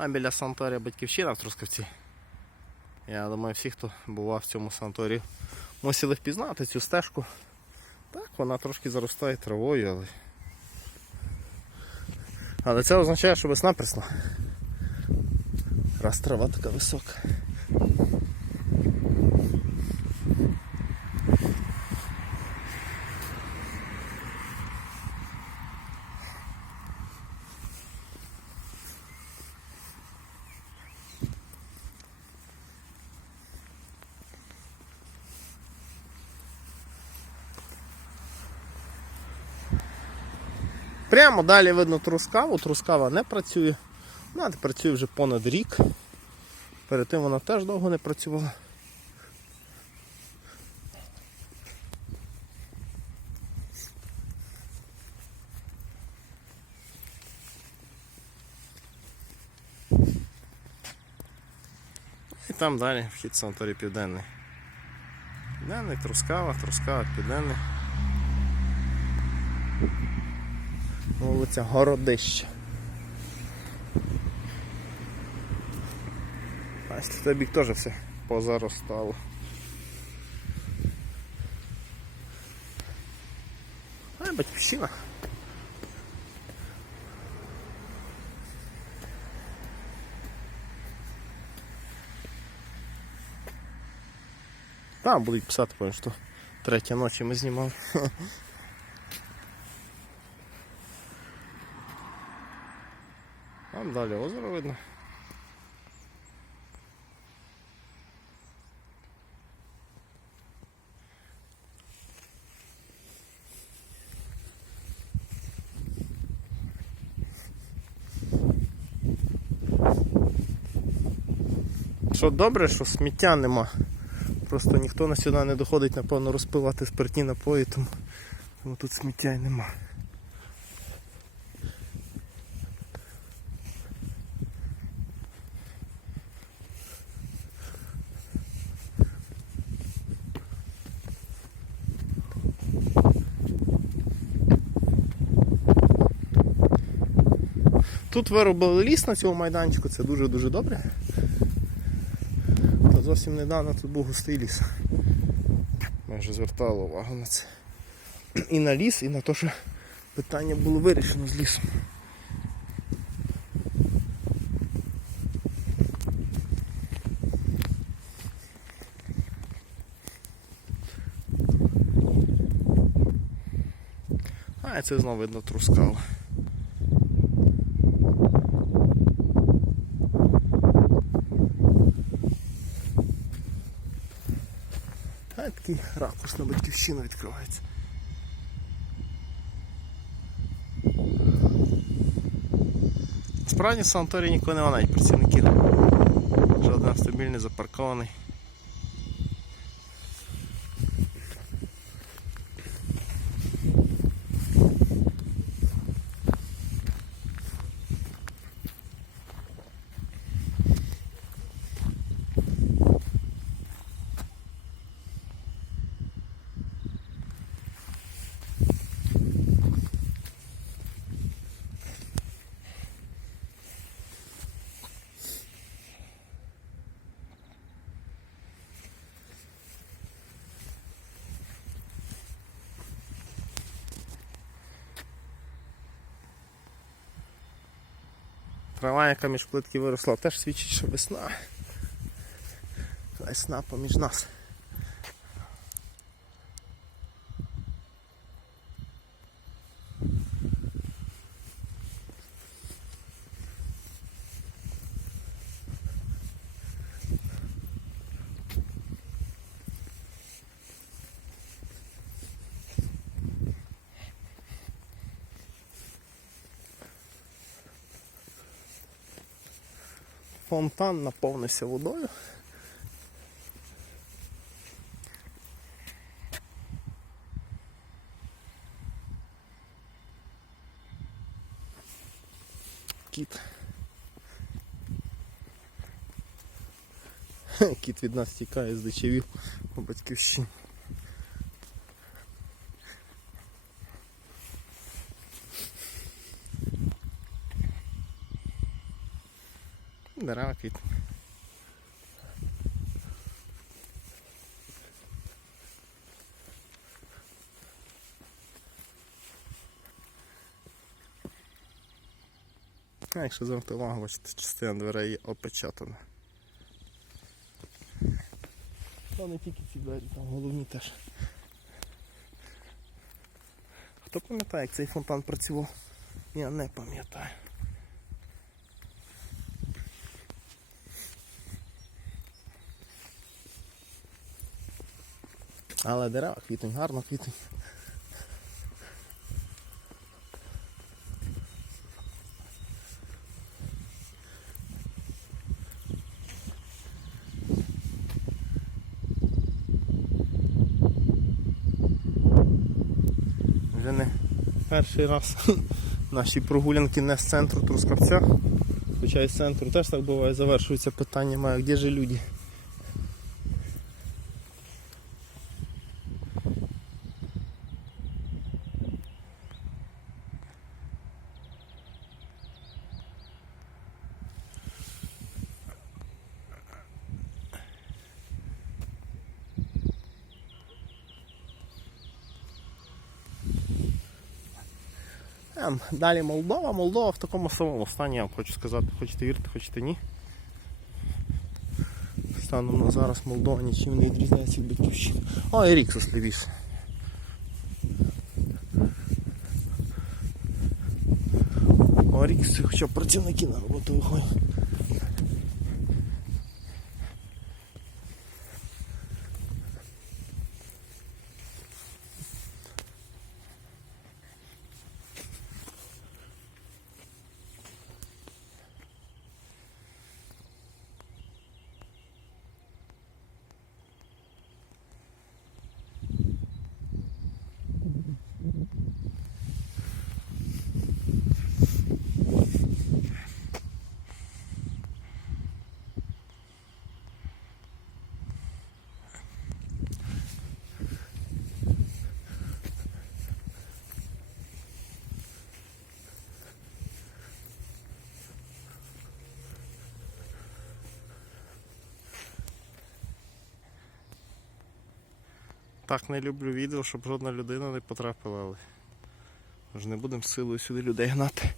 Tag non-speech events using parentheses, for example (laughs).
А біля санаторія Батьківщина в Трускавці. Я думаю, всі, хто бував в цьому санаторії, мусили впізнати цю стежку. Так, вона трошки заростає травою, але. Але це означає, що весна прийшла. Раз трава така висока. Прямо далі видно трускаву, трускава не працює. Вона працює вже понад рік. Перед тим вона теж довго не працювала. І там далі вхід санаторій Південний. Південний, Трускава, Трускава, Південний. Вулиця Городище. А в той бік теж все позаростало. А, батьківщина. Там будуть писати, певно, що третя ночі ми знімали. (laughs) Там далі озеро видно. Що добре, що сміття нема. Просто ніхто на сюди не доходить, напевно, розпивати спиртні напої, тому, тому тут сміття й нема. Тут виробили ліс на цьому майданчику, це дуже-дуже добре. Та зовсім недавно тут був густий ліс. Ми вже звертали увагу на це. І на ліс, і на те, що питання було вирішено з лісом. А, це знову видно трускало. А такий ракурс на батьківщину відкривається. Справді санаторії нікого немає, навіть працівників. Жоден автомобіль запаркований. Трава, яка між плитки виросла, теж свідчить, що весна. Весна поміж нас. Фонтан наповнився водою. Кіт. Кіт від нас тікає з дичавів по батьківщині. Дерева квітнуть. Якщо звернути увагу, бачите, частина дверей опечатана. Та не тільки ці двері, там головні теж. Хто пам'ятає, як цей фонтан працював? Я не пам'ятаю. Але дерева квітень, гарно квітень. Вже не перший раз (laughs) наші прогулянки не з центру Трускавця. Хоча і з центру теж так буває, завершуються питаннями, а де ж люди? Ем, Далі Молдова. Молдова в такому самому стані, я вам хочу сказати, хочете вірити, хочете ні. Станом на зараз Молдова нічим не відрізняється від батьківщини. О, і рік лівіше. О, Рікси, хоча працівники на роботу виходять. Так не люблю відео, щоб жодна людина не потрапила, але ж не будемо силою сюди людей гнати.